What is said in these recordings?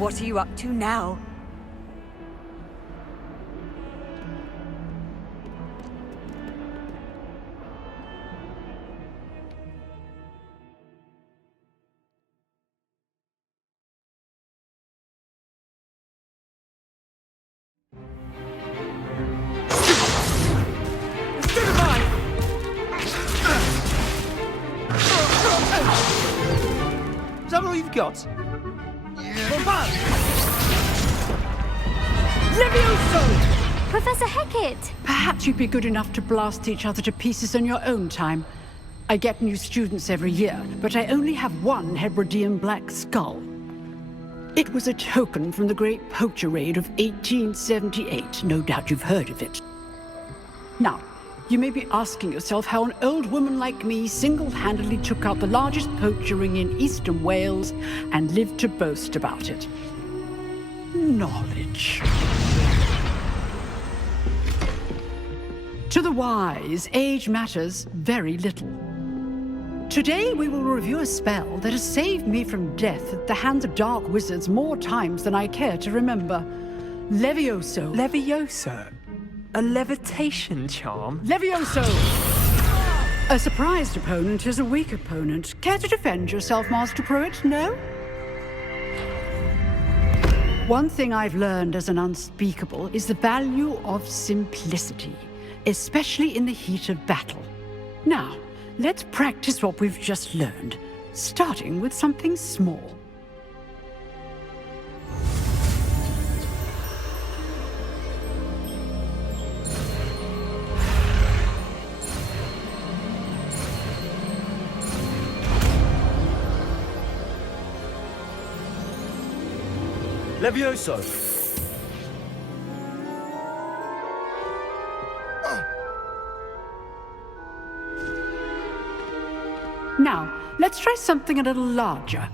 What are you up to now? Is that all you've got? Levioso! Professor Hecat! Perhaps you'd be good enough to blast each other to pieces in your own time. I get new students every year, but I only have one Hebridean black skull. It was a token from the Great Poacher Raid of 1878. No doubt you've heard of it. Now, you may be asking yourself how an old woman like me single-handedly took out the largest poacher ring in eastern Wales and lived to boast about it. Knowledge. To the wise, age matters very little. Today we will review a spell that has saved me from death at the hands of dark wizards more times than I care to remember. Levioso. Levioso? A levitation charm? Levioso! A surprised opponent is a weak opponent. Care to defend yourself, Master Pruitt? No? One thing I've learned as an unspeakable is the value of simplicity, especially in the heat of battle. Now, let's practice what we've just learned, starting with something small. Levioso! Now, let's try something a little larger.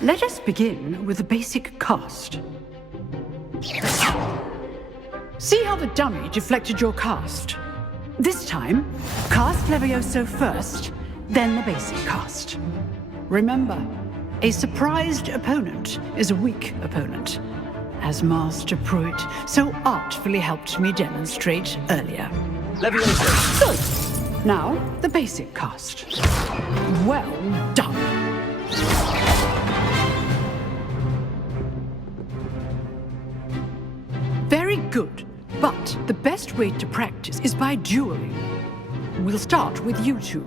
Let us begin with the basic cast. See how the dummy deflected your cast? This time, cast Levioso first, then the basic cast. Remember, a surprised opponent is a weak opponent, as Master Pruitt so artfully helped me demonstrate earlier. Levioso! Good. Now, the basic cast. Well done. Very good, but the best way to practice is by dueling. We'll start with you two.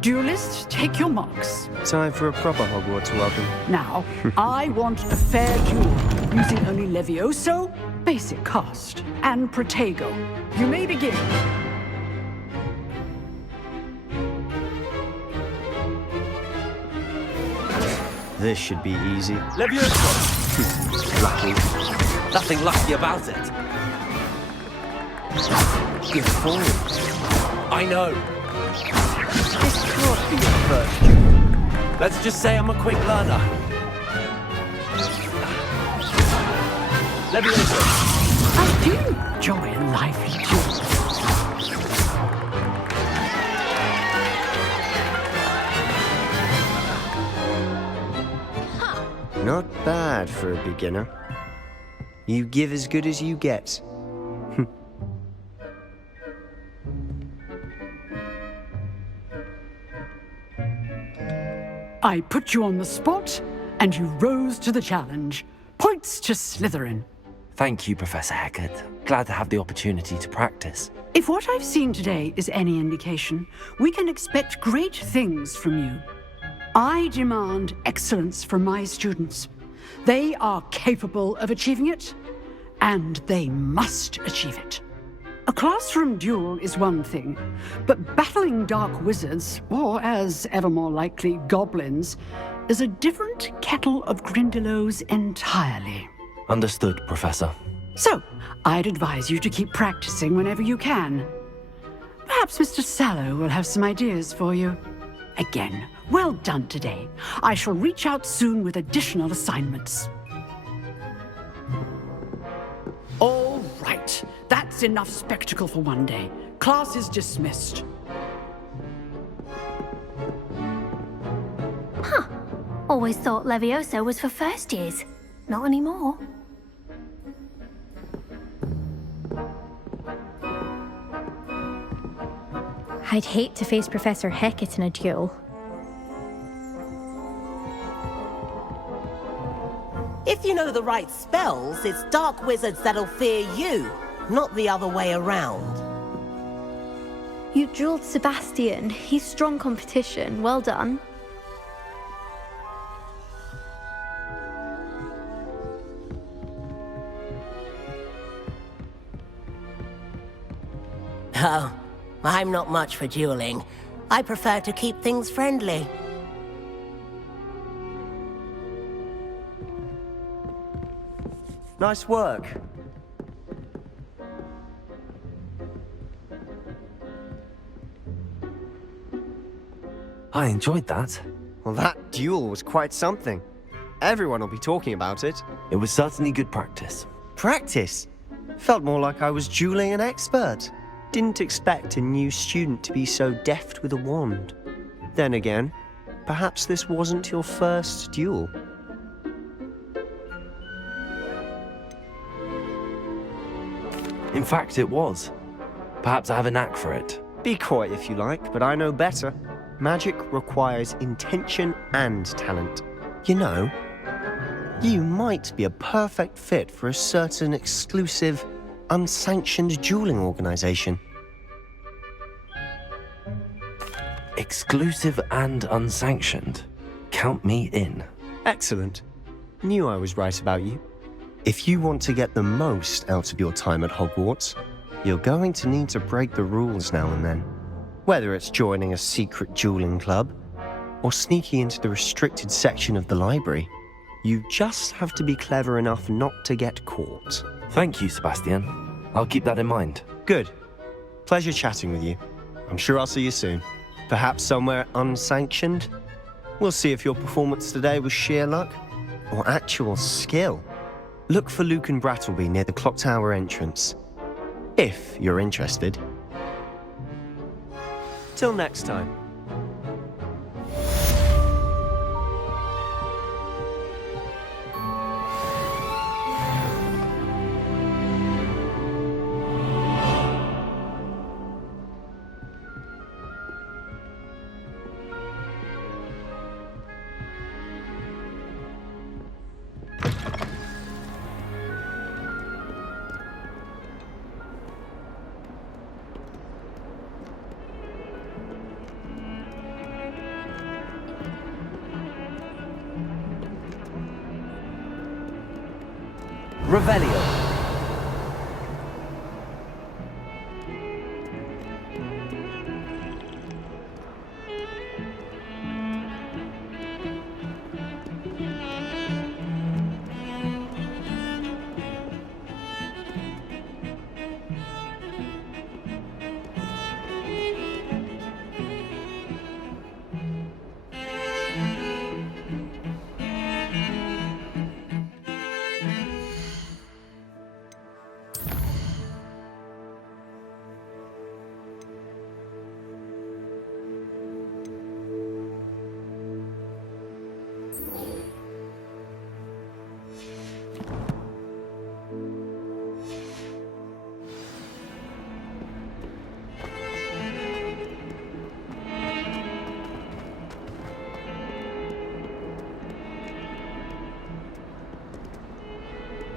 Duelists, take your marks. Time for a proper Hogwarts welcome. Now, I want a fair duel, using only Levioso, basic cast, and Protego. You may begin. This should be easy. Levioso! Lucky. Nothing lucky about it. Good form. I know. This can't be your first duel. Let's just say I'm a quick learner. Levioso! I do enjoy a lively duel. Not bad for a beginner. You give as good as you get. I put you on the spot, and you rose to the challenge. Points to Slytherin. Thank you, Professor Hecat. Glad to have the opportunity to practice. If what I've seen today is any indication, we can expect great things from you. I demand excellence from my students. They are capable of achieving it, and they must achieve it. A classroom duel is one thing, but battling dark wizards, or as ever more likely, goblins, is a different kettle of Grindylows entirely. Understood, Professor. So, I'd advise you to keep practicing whenever you can. Perhaps Mr. Sallow will have some ideas for you. Again, well done today. I shall reach out soon with additional assignments. All right, that's enough spectacle for one day. Class is dismissed. Always thought Levioso was for first years. Not anymore. I'd hate to face Professor Hecat in a duel. If you know the right spells, it's dark wizards that'll fear you, not the other way around. You dueled Sebastian. He's strong competition. Well done. Oh, I'm not much for dueling. I prefer to keep things friendly. Nice work. I enjoyed that. Well, that duel was quite something. Everyone will be talking about it. It was certainly good practice. Practice? Felt more like I was dueling an expert. Didn't expect a new student to be so deft with a wand. Then again, perhaps this wasn't your first duel. In fact, it was. Perhaps I have a knack for it. Be coy if you like, but I know better. Magic requires intention and talent. You know, you might be a perfect fit for a certain exclusive, unsanctioned dueling organization. Exclusive and unsanctioned. Count me in. Excellent. Knew I was right about you. If you want to get the most out of your time at Hogwarts, you're going to need to break the rules now and then. Whether it's joining a secret dueling club, or sneaking into the restricted section of the library, you just have to be clever enough not to get caught. Thank you, Sebastian. I'll keep that in mind. Good. Pleasure chatting with you. I'm sure I'll see you soon. Perhaps somewhere unsanctioned? We'll see if your performance today was sheer luck, or actual skill. Look for Lucan Brattleby near the clock tower entrance, if you're interested. Till next time. Revelio.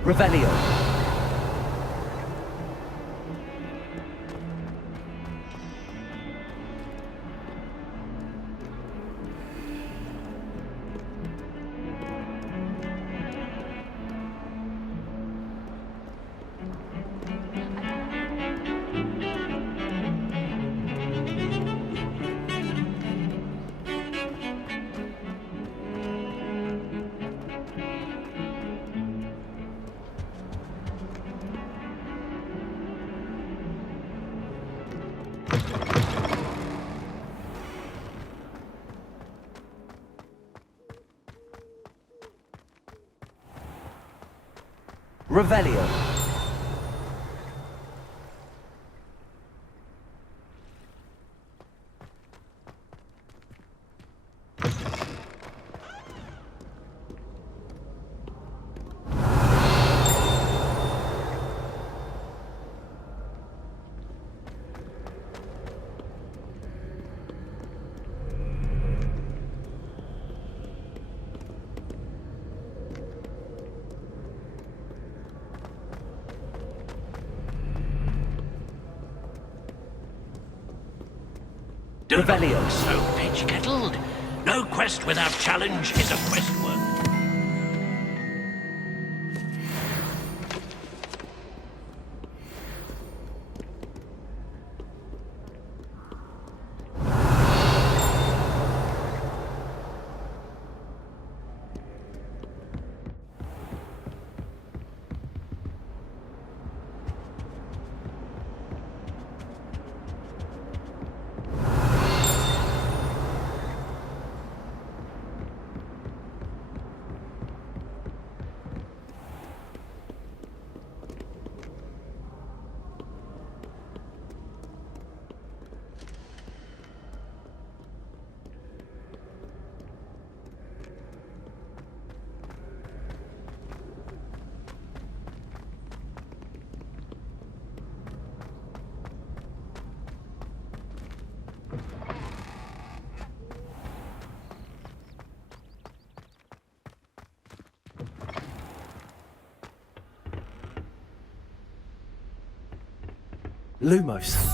Revelio. Revelio. Revelio. So pitch-kettled. No quest without challenge is a quest worth. Lumos.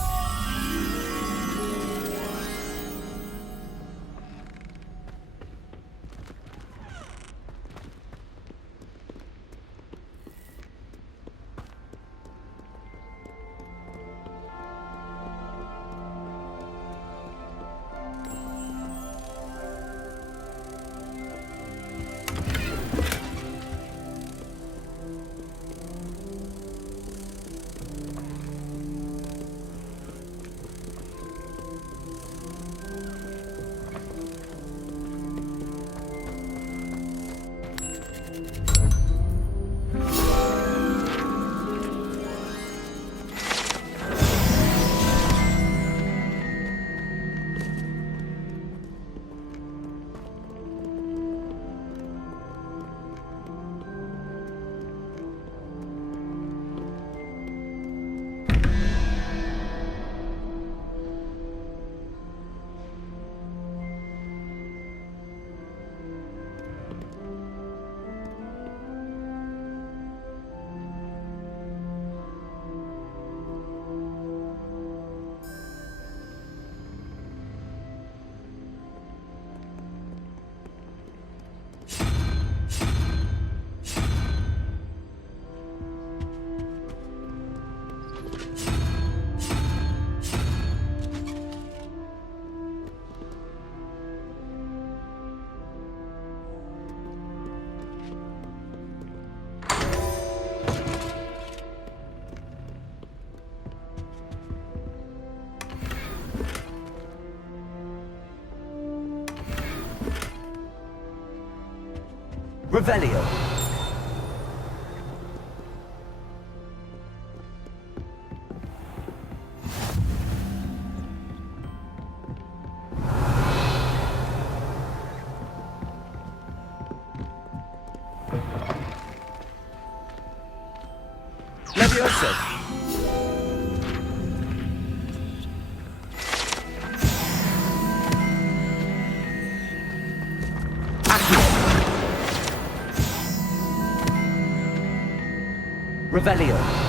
Revelio. Levioso. Revelio.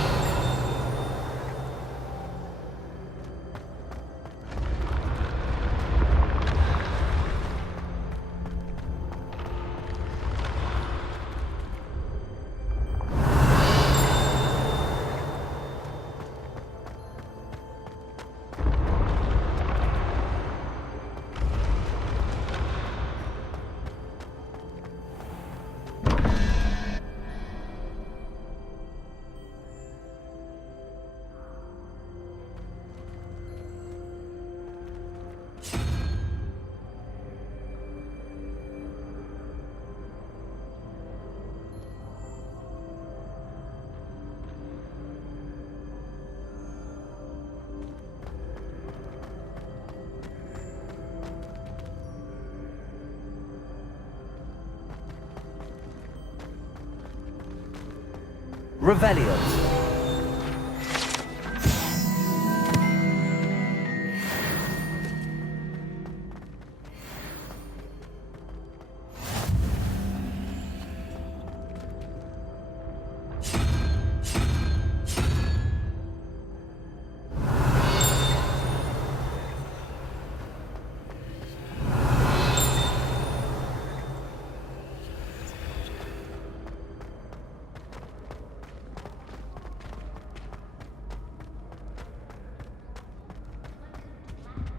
Revelio.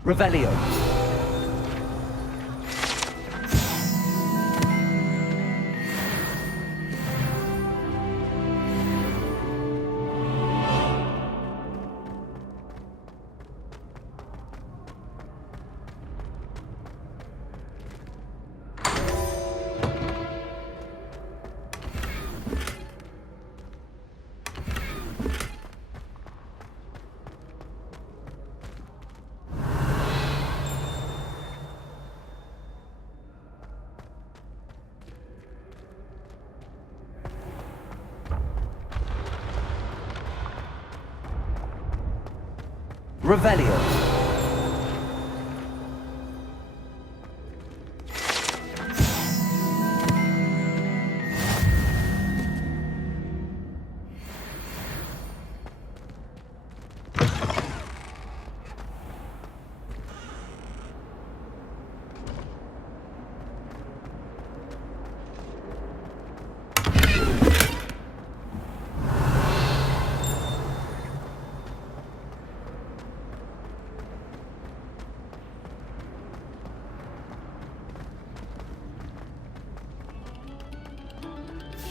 Revelio. Revelio.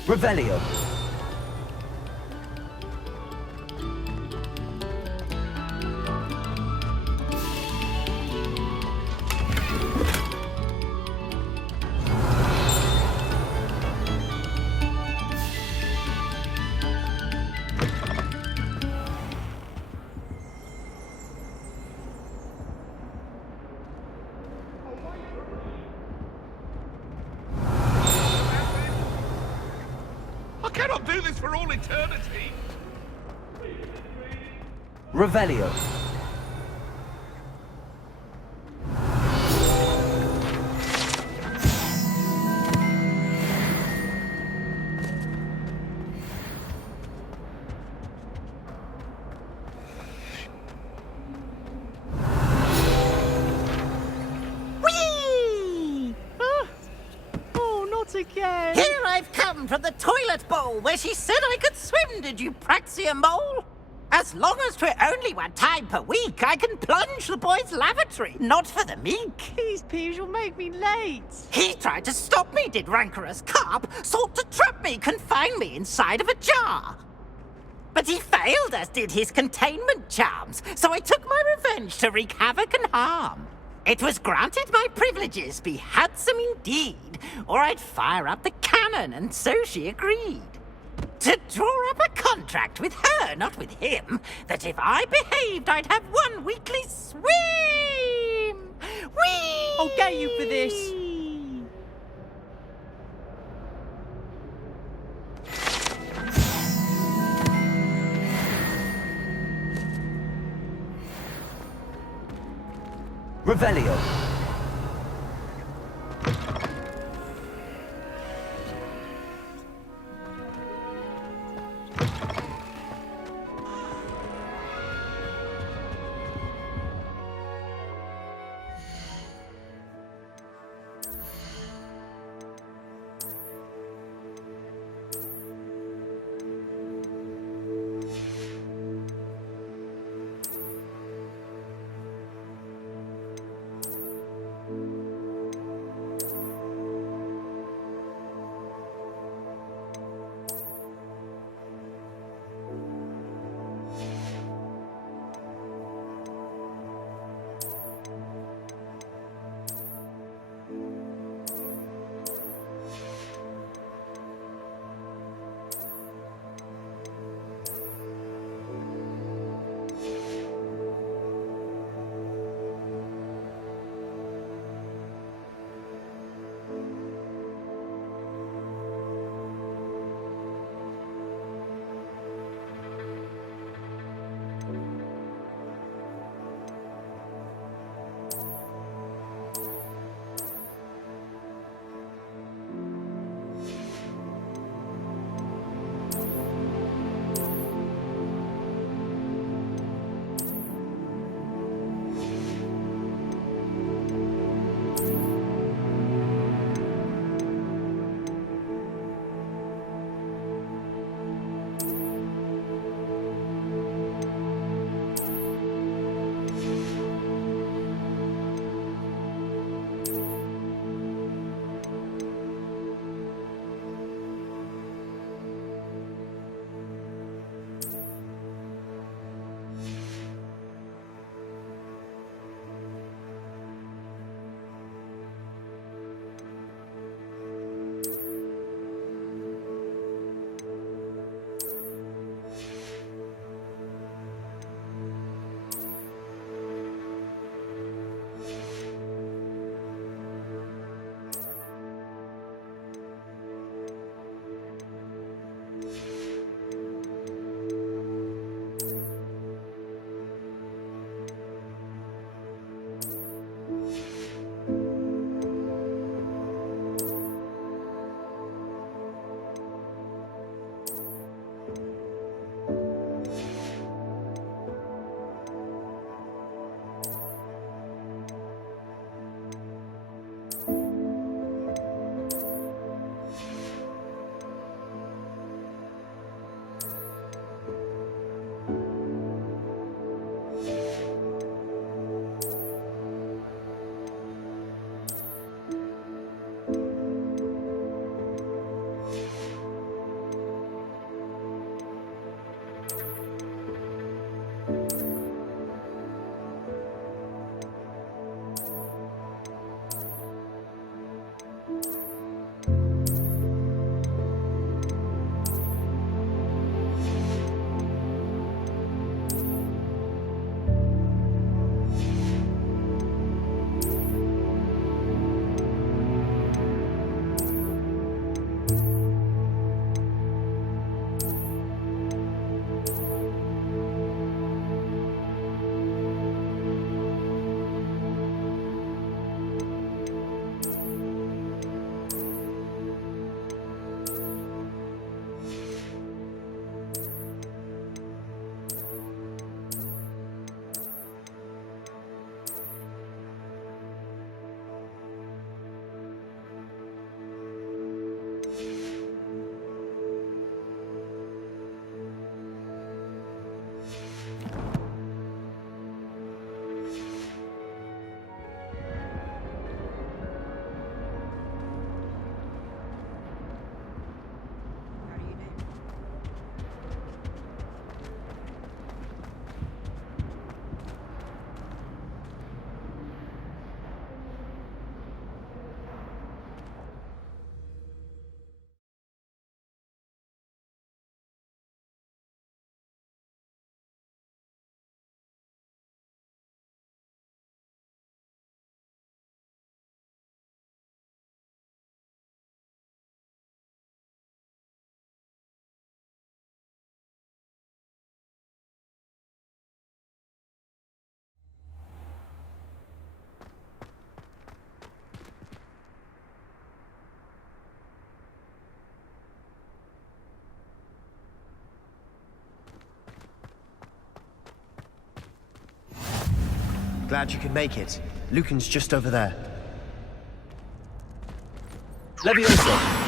Revelio. I cannot do this for all eternity! Revelio. Whee! Oh, not again. Here I've come from the toilet bowl where she said I could swim, did you praxia mole? As long as 'twere only one time per week, I can plunge the boy's lavatory, not for the meek. Please, Peeves, you'll make me late. He tried to stop me, did rancorous carp, sought to trap me, confine me inside of a jar. But he failed, as did his containment charms, so I took my revenge to wreak havoc and harm. It was granted my privileges be handsome indeed, or I'd fire up the cannon, and so she agreed. To draw up a contract with her, not with him, that if I behaved, I'd have one weekly swim! Whee! I'll get you for this. Revelio. Glad you could make it. Lucan's just over there. Levioso.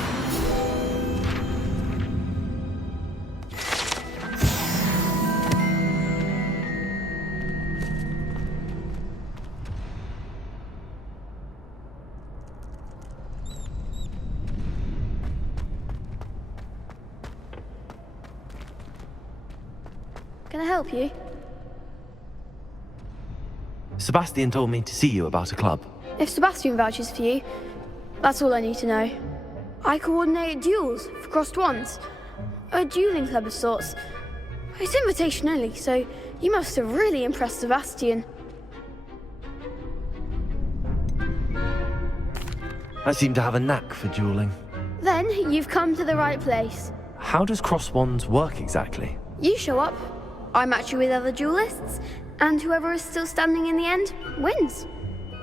Can I help you? Sebastian told me to see you about a club. If Sebastian vouches for you, that's all I need to know. I coordinate duels for crossed wands. A dueling club of sorts. It's invitation only, so you must have really impressed Sebastian. I seem to have a knack for dueling. Then you've come to the right place. How does cross wands work exactly? You show up, I match you with other duelists, and whoever is still standing in the end wins.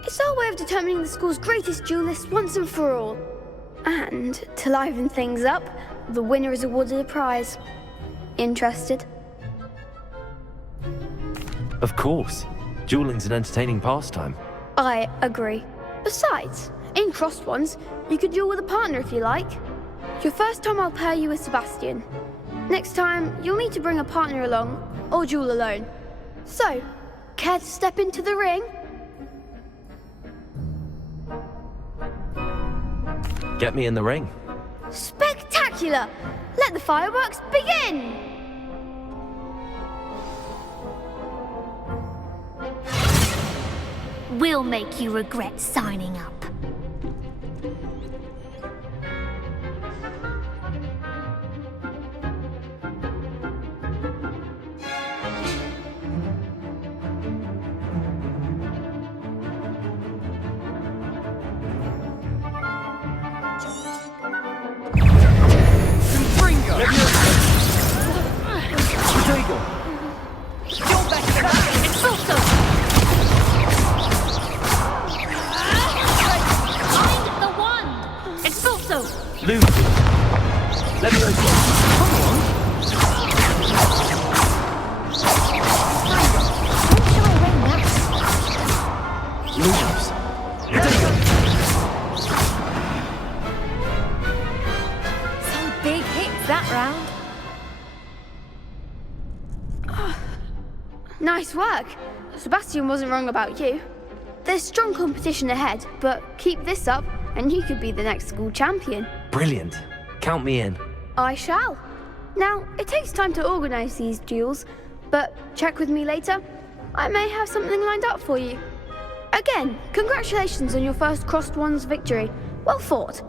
It's our way of determining the school's greatest duelist once and for all. And to liven things up, the winner is awarded a prize. Interested? Of course. Dueling's an entertaining pastime. I agree. Besides, in crossed ones, you could duel with a partner if you like. Your first time I'll pair you with Sebastian. Next time, you'll need to bring a partner along, or duel alone. So, care to step into the ring? Get me in the ring. Spectacular! Let the fireworks begin! We'll make you regret signing up. Nice work. Sebastian wasn't wrong about you. There's strong competition ahead, but keep this up and you could be the next school champion. Brilliant. Count me in. I shall. Now, it takes time to organise these duels, but check with me later. I may have something lined up for you. Again, congratulations on your first crossed wands victory. Well fought.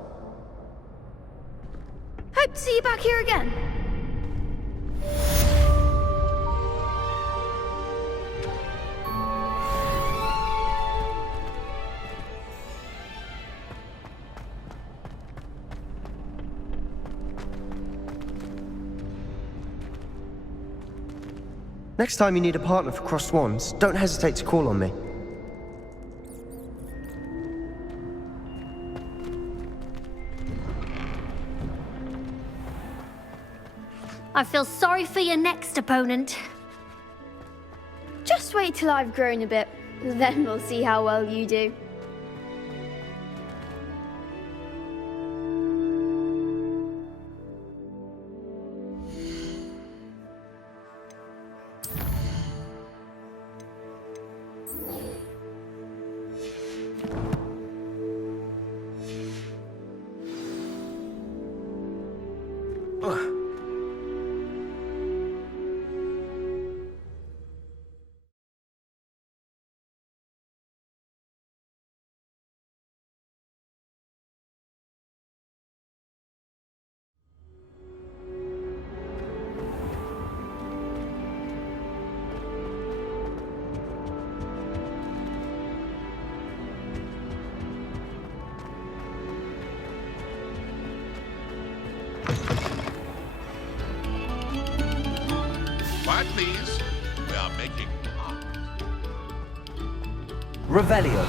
Hope to see you back here again. Next time you need a partner for crossed wands, don't hesitate to call on me. I feel sorry for your next opponent. Just wait till I've grown a bit, then we'll see how well you do. Quiet, please. We are making Revelio.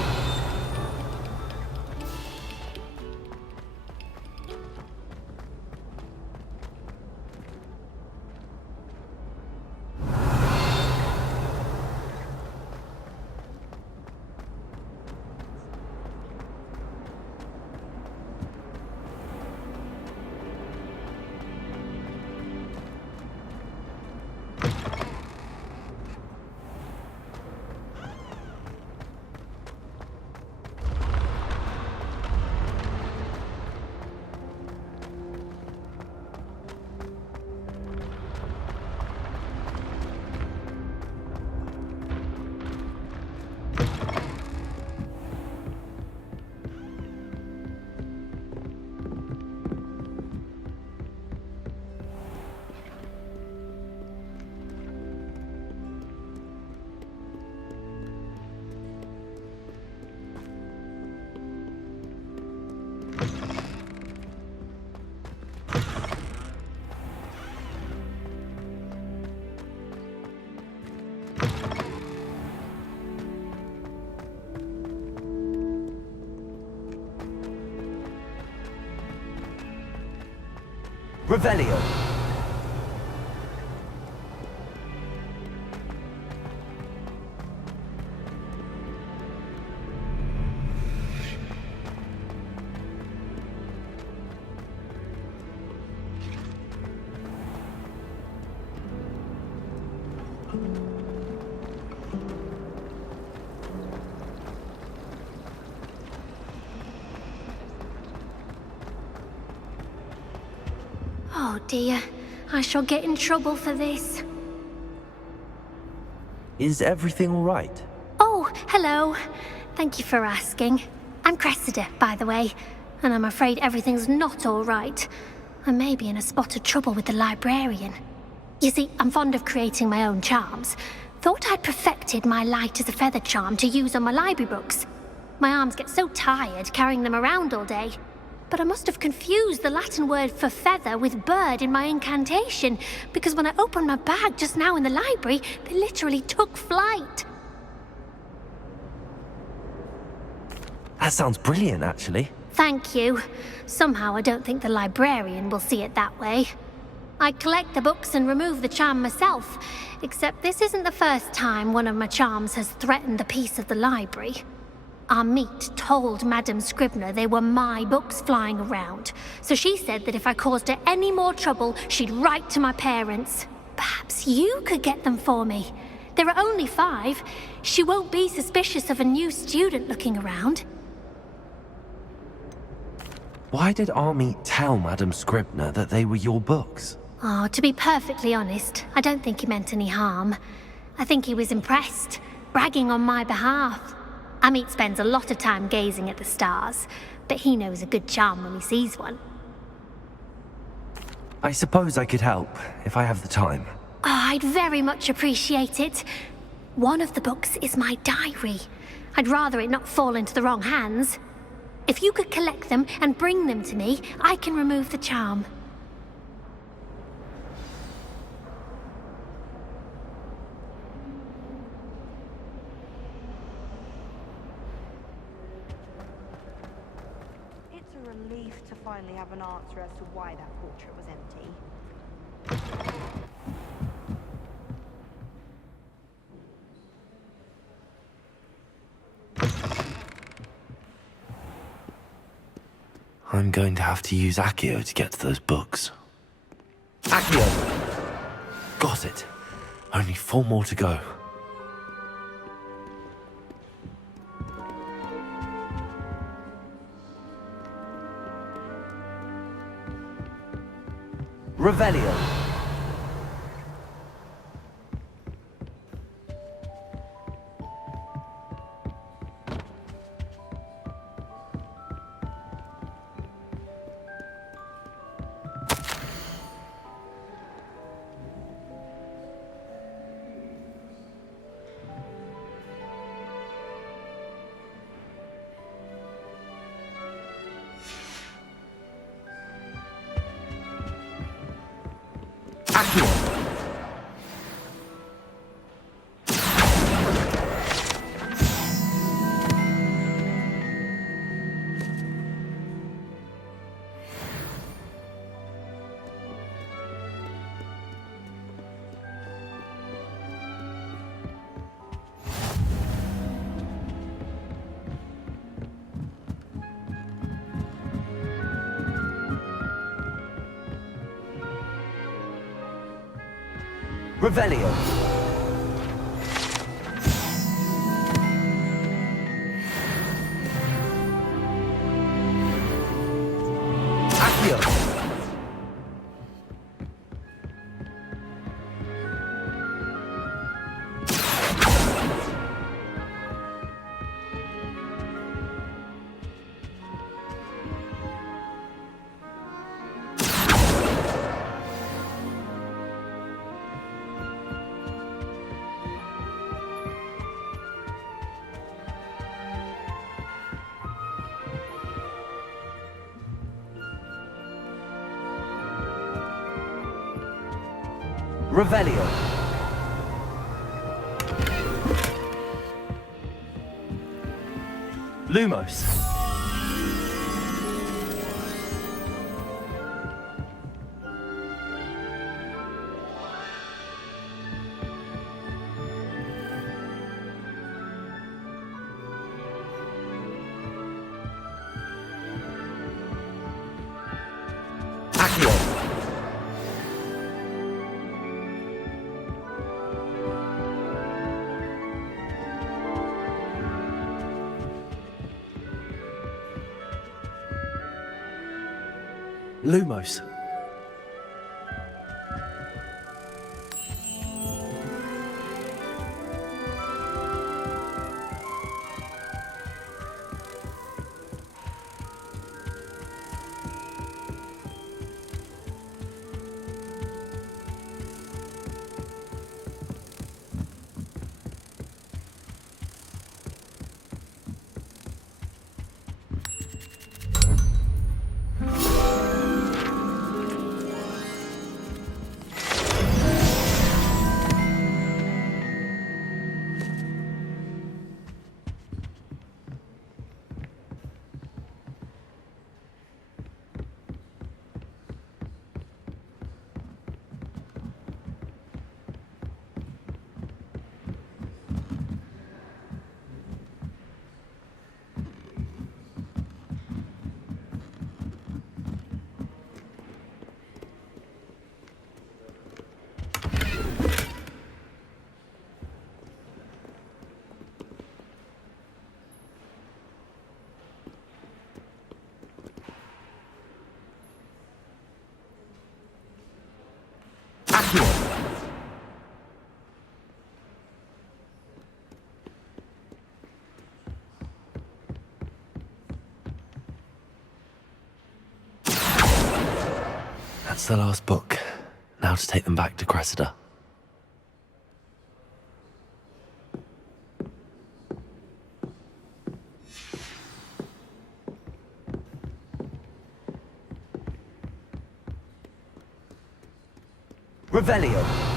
Revelio. Oh dear, I shall get in trouble for this. Is everything all right? Oh, hello. Thank you for asking. I'm Cressida, by the way, and I'm afraid everything's not all right. I may be in a spot of trouble with the librarian. You see, I'm fond of creating my own charms. Thought I'd perfected my light as a feather charm to use on my library books. My arms get so tired carrying them around all day. But I must have confused the Latin word for feather with bird in my incantation, because when I opened my bag just now in the library, they literally took flight. That sounds brilliant, actually. Thank you. Somehow I don't think the librarian will see it that way. I collect the books and remove the charm myself, except this isn't the first time one of my charms has threatened the peace of the library. Our meet told Madame Scribner they were my books flying around, so she said that if I caused her any more trouble, she'd write to my parents. Perhaps you could get them for me. There are only 5. She won't be suspicious of a new student looking around. Why did Army tell Madame Scribner that they were your books? Oh, to be perfectly honest, I don't think he meant any harm. I think he was impressed, bragging on my behalf. Amit spends a lot of time gazing at the stars, but he knows a good charm when he sees one. I suppose I could help, if I have the time. Oh, I'd very much appreciate it. One of the books is my diary. I'd rather it not fall into the wrong hands. If you could collect them and bring them to me, I can remove the charm. It's a relief to finally have an answer as to why that portrait was empty. I'm going to have to use Accio to get to those books. Accio. Got it. Only 4 more to go. Revelio. Revelio. Accio. Revelio. Lumos. Lumos. That's the last book. Now to take them back to Cressida. Revelio.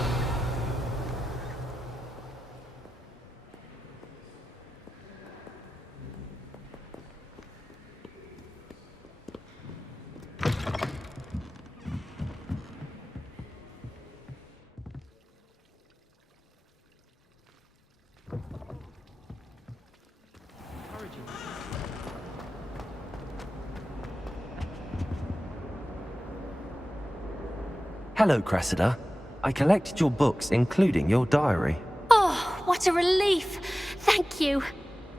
Hello, Cressida. I collected your books, including your diary. Oh, what a relief. Thank you.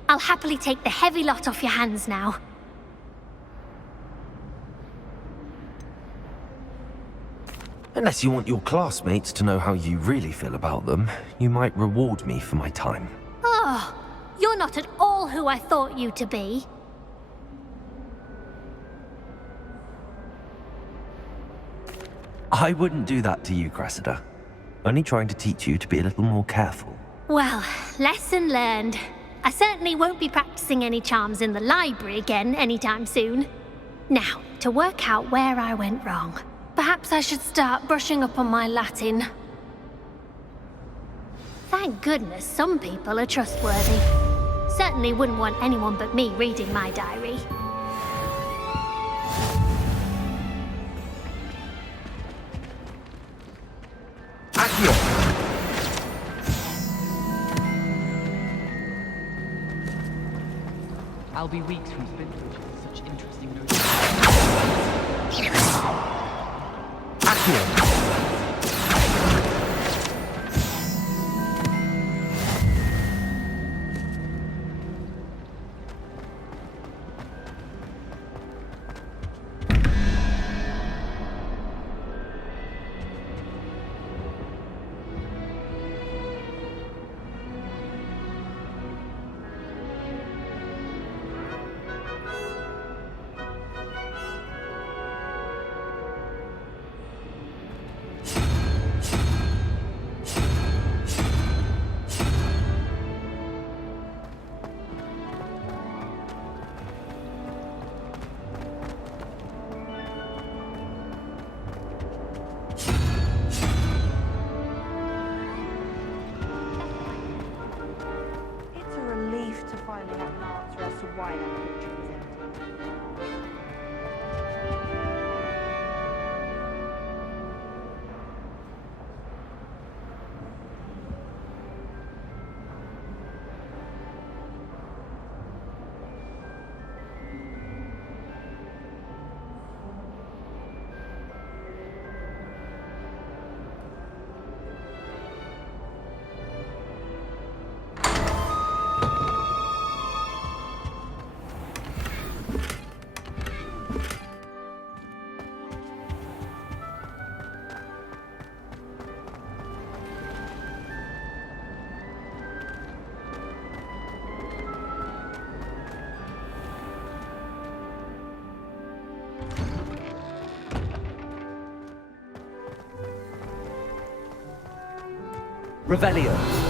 I'll happily take the heavy lot off your hands now. Unless you want your classmates to know how you really feel about them, you might reward me for my time. Oh, you're not at all who I thought you to be. I wouldn't do that to you, Cressida. Only trying to teach you to be a little more careful. Well, lesson learned. I certainly won't be practicing any charms in the library again anytime soon. Now, to work out where I went wrong. Perhaps I should start brushing up on my Latin. Thank goodness some people are trustworthy. Certainly wouldn't want anyone but me reading my diary. I'll be weeks from spin through such interesting notes. finally have an answer as to why that portrait was empty. Revelio.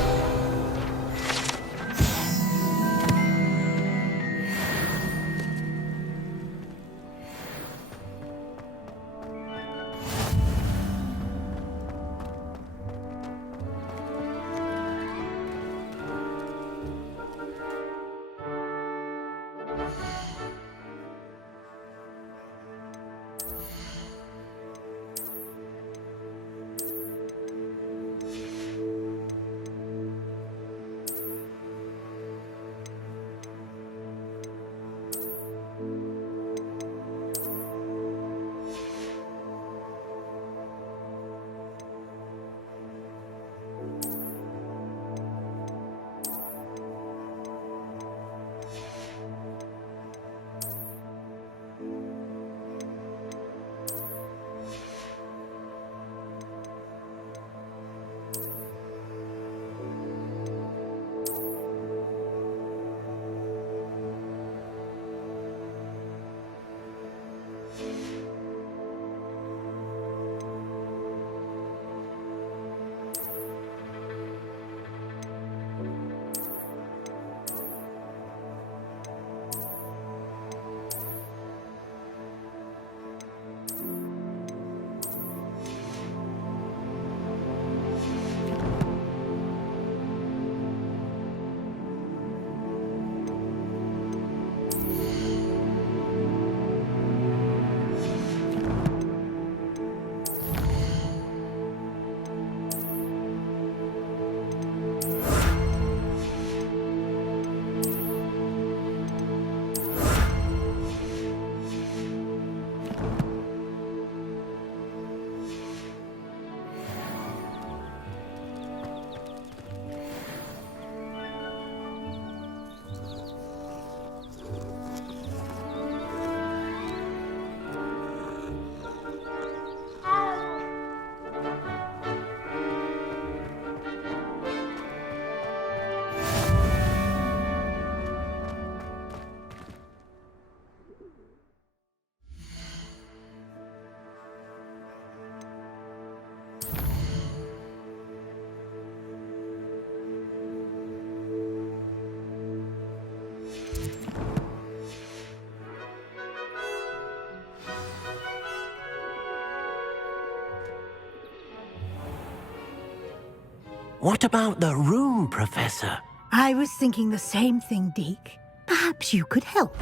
What about the room, Professor? I was thinking the same thing, Deke. Perhaps you could help.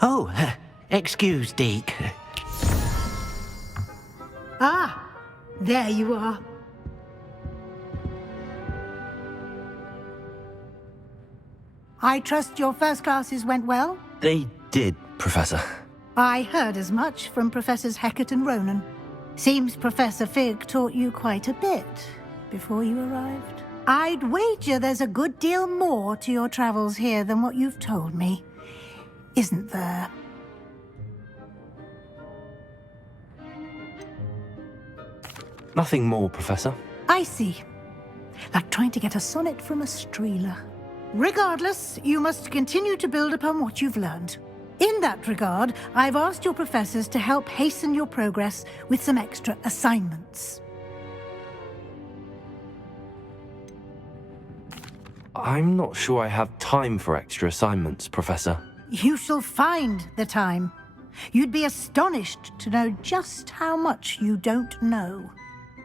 Oh, excuse, Deke. Ah, there you are. I trust your first classes went well? They did, Professor. I heard as much from Professors Hecat and Ronen. Seems Professor Fig taught you quite a bit before you arrived. I'd wager there's a good deal more to your travels here than what you've told me, isn't there? Nothing more, Professor. I see. Like trying to get a sonnet from a streeler. Regardless, you must continue to build upon what you've learned. In that regard, I've asked your professors to help hasten your progress with some extra assignments. I'm not sure I have time for extra assignments, Professor. You shall find the time. You'd be astonished to know just how much you don't know.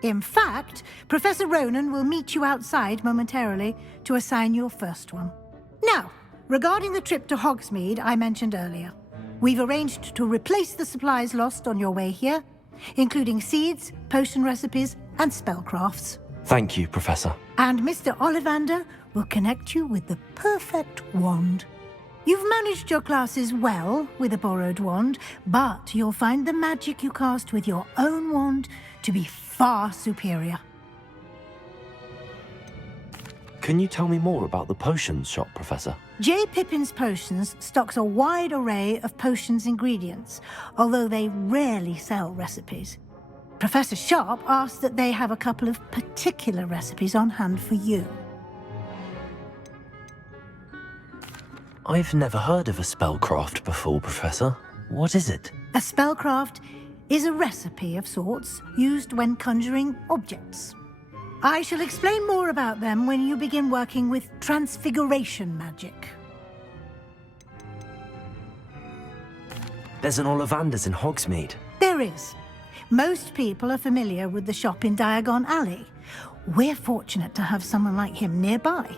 In fact, Professor Ronen will meet you outside momentarily to assign your first one. Now, regarding the trip to Hogsmeade I mentioned earlier, we've arranged to replace the supplies lost on your way here, including seeds, potion recipes, and spellcrafts. Thank you, Professor. And Mr. Ollivander will connect you with the perfect wand. You've managed your classes well with a borrowed wand, but you'll find the magic you cast with your own wand to be far superior. Can you tell me more about the potions shop, Professor? J. Pippin's Potions stocks a wide array of potions ingredients, although they rarely sell recipes. Professor Sharp asked that they have a couple of particular recipes on hand for you. I've never heard of a spellcraft before, Professor. What is it? A spellcraft is a recipe of sorts used when conjuring objects. I shall explain more about them when you begin working with transfiguration magic. There's an Ollivander's in Hogsmeade. There is. Most people are familiar with the shop in Diagon Alley. We're fortunate to have someone like him nearby.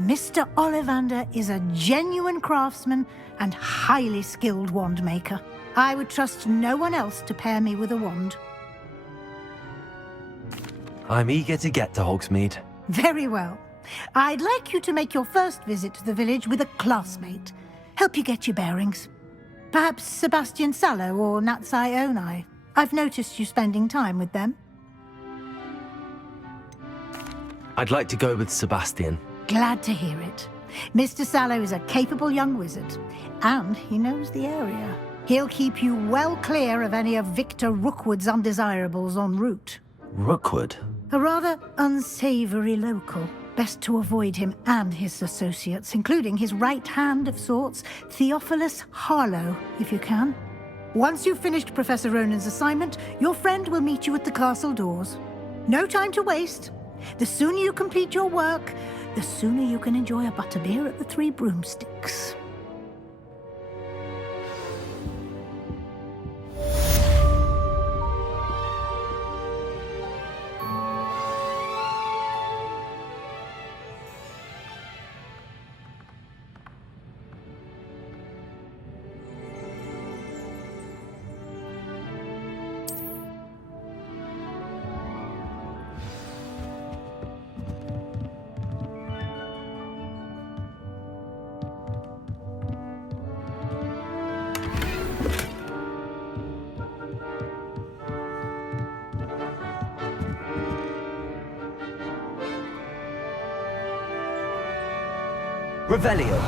Mr. Ollivander is a genuine craftsman and highly skilled wand maker. I would trust no one else to pair me with a wand. I'm eager to get to Hogsmeade. Very well. I'd like you to make your first visit to the village with a classmate. Help you get your bearings. Perhaps Sebastian Sallow or Natsai Onai. I've noticed you spending time with them. I'd like to go with Sebastian. Glad to hear it. Mr. Sallow is a capable young wizard, and he knows the area. He'll keep you well clear of any of Victor Rookwood's undesirables en route. Rookwood? A rather unsavory local. Best to avoid him and his associates, including his right hand of sorts, Theophilus Harlow, if you can. Once you've finished Professor Ronen's assignment, your friend will meet you at the castle doors. No time to waste. The sooner you complete your work, the sooner you can enjoy a butterbeer at the Three Broomsticks. Revelio.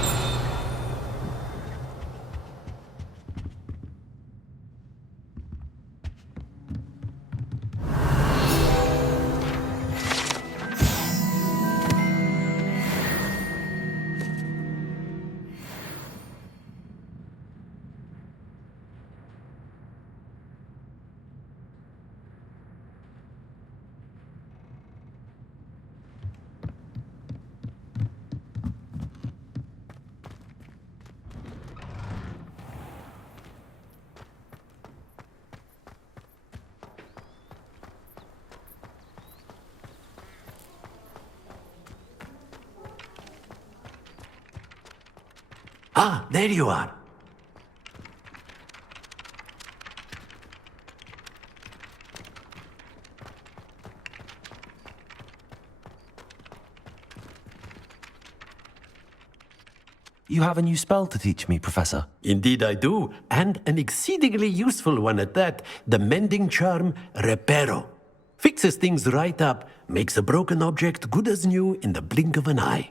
Ah, there you are. You have a new spell to teach me, Professor. Indeed I do, and an exceedingly useful one at that. The mending charm, Reparo. Fixes things right up, makes a broken object good as new in the blink of an eye.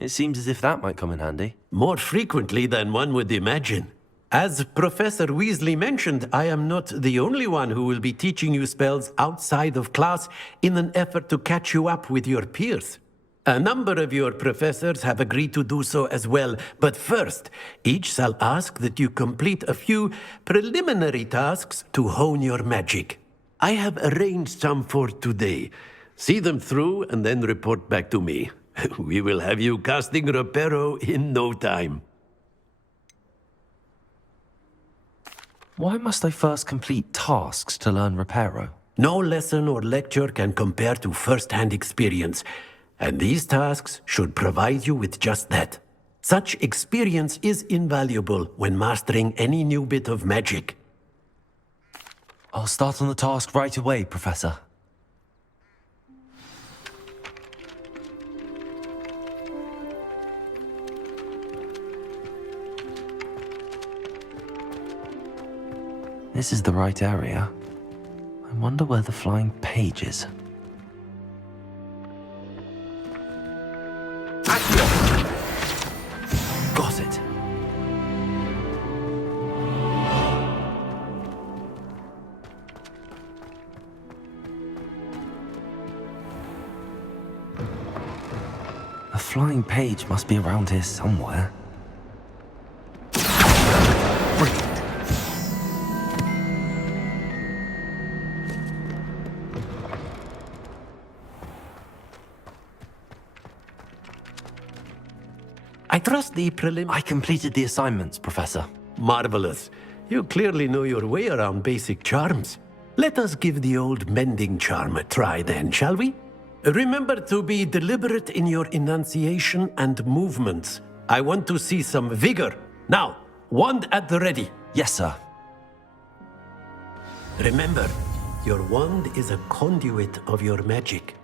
It seems as if that might come in handy. More frequently than one would imagine. As Professor Weasley mentioned, I am not the only one who will be teaching you spells outside of class in an effort to catch you up with your peers. A number of your professors have agreed to do so as well, but first, each shall ask that you complete a few preliminary tasks to hone your magic. I have arranged some for today. See them through and then report back to me. We will have you casting Reparo in no time. Why must I first complete tasks to learn Reparo? No lesson or lecture can compare to first-hand experience, and these tasks should provide you with just that. Such experience is invaluable when mastering any new bit of magic. I'll start on the task right away, Professor. This is the right area. I wonder where the flying page is. Got it. A flying page must be around here somewhere. Brilliant. I trust the prelim... I completed the assignments, Professor. Marvelous. You clearly know your way around basic charms. Let us give the old mending charm a try then, shall we? Remember to be deliberate in your enunciation and movements. I want to see some vigor. Now, wand at the ready. Yes, sir. Remember, your wand is a conduit of your magic.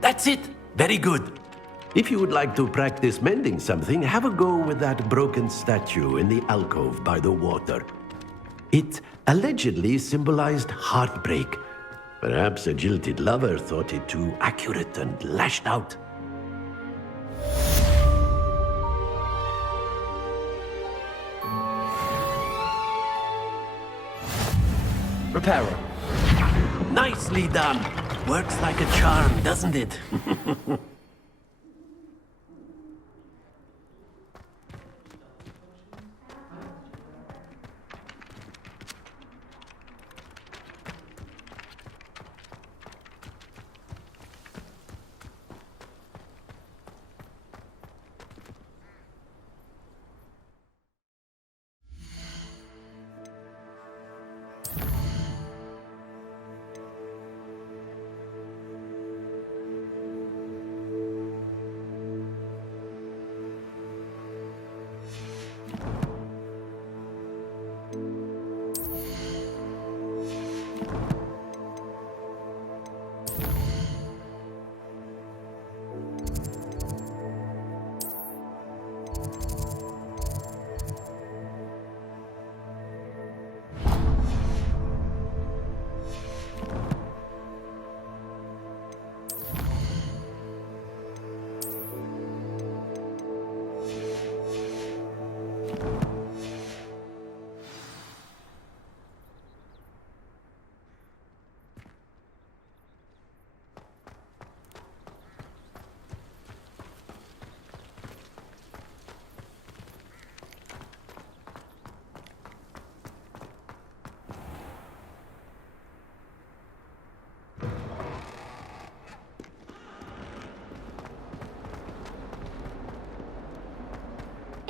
That's it! Very good. If you would like to practice mending something, have a go with that broken statue in the alcove by the water. It allegedly symbolized heartbreak. Perhaps a jilted lover thought it too accurate and lashed out. Reparo. Nicely done. Works like a charm, doesn't it?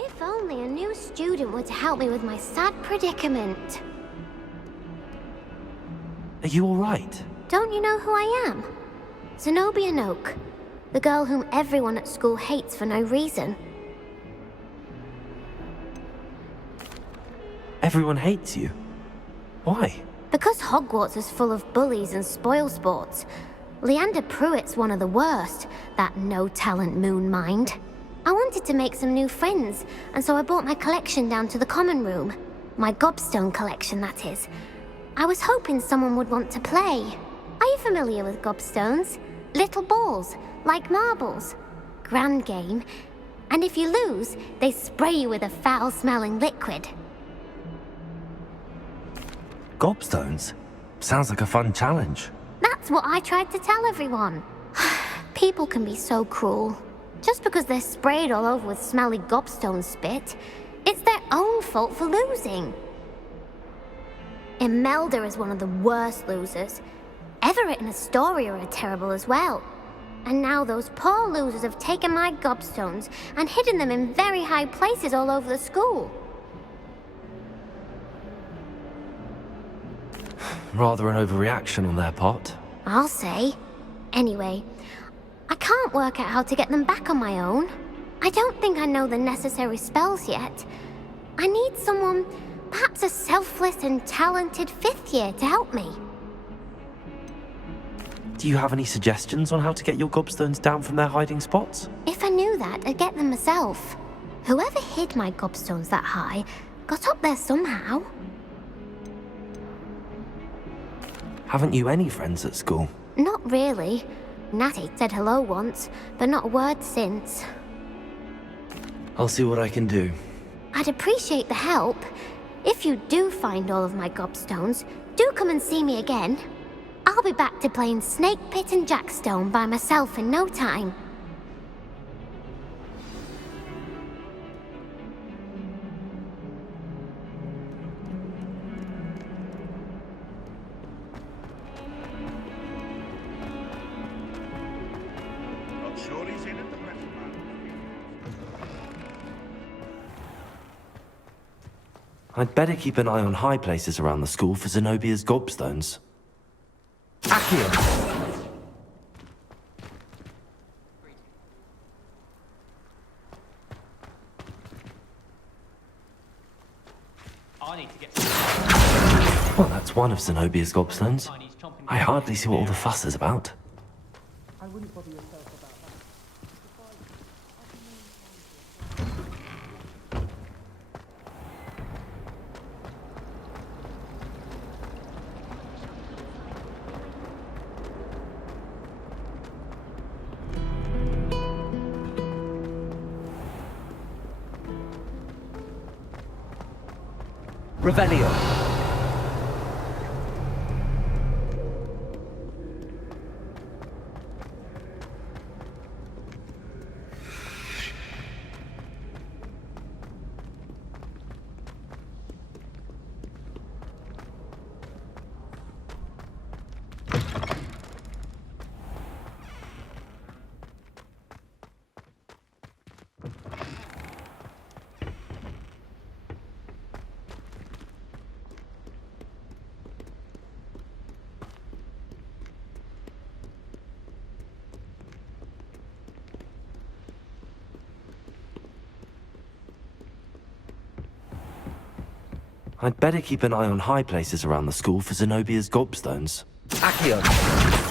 If only a new student were to help me with my sad predicament. Are you all right? Don't you know who I am? Zenobia Noke, the girl whom everyone at school hates for no reason. Everyone hates you. Why? Because Hogwarts is full of bullies and spoilsports. Leander Pruitt's one of the worst, that no-talent moon mind. I wanted to make some new friends, and so I brought my collection down to the common room. My Gobstone collection, that is. I was hoping someone would want to play. Are you familiar with Gobstones? Little balls, like marbles. Grand game. And if you lose, they spray you with a foul-smelling liquid. Gobstones? Sounds like a fun challenge. That's what I tried to tell everyone. People can be so cruel. Just because they're sprayed all over with smelly gobstone spit, it's their own fault for losing. Imelda is one of the worst losers. Everett and Astoria are terrible as well. And now those poor losers have taken my gobstones and hidden them in very high places all over the school. Rather an overreaction on their part. I'll say. Anyway, I can't work out how to get them back on my own. I don't think I know the necessary spells yet. I need someone, perhaps a selfless and talented 5th year to help me. Do you have any suggestions on how to get your gobstones down from their hiding spots? If I knew that, I'd get them myself. Whoever hid my gobstones that high got up there somehow. Haven't you any friends at school? Not really. Natty said hello once, but not a word since. I'll see what I can do. I'd appreciate the help. If you do find all of my Gobstones, do come and see me again. I'll be back to playing Snake Pit and Jackstone by myself in no time. Not sure he's in at the present moment. I'd better keep an eye on high places around the school for Zenobia's Gobstones. Accio! I need to get Well, that's one of Zenobia's Gobstones. I hardly see what all the fuss is about. I wouldn't bother yourself about that. Revelio. I'd better keep an eye on high places around the school for Zenobia's Gobstones. Accio.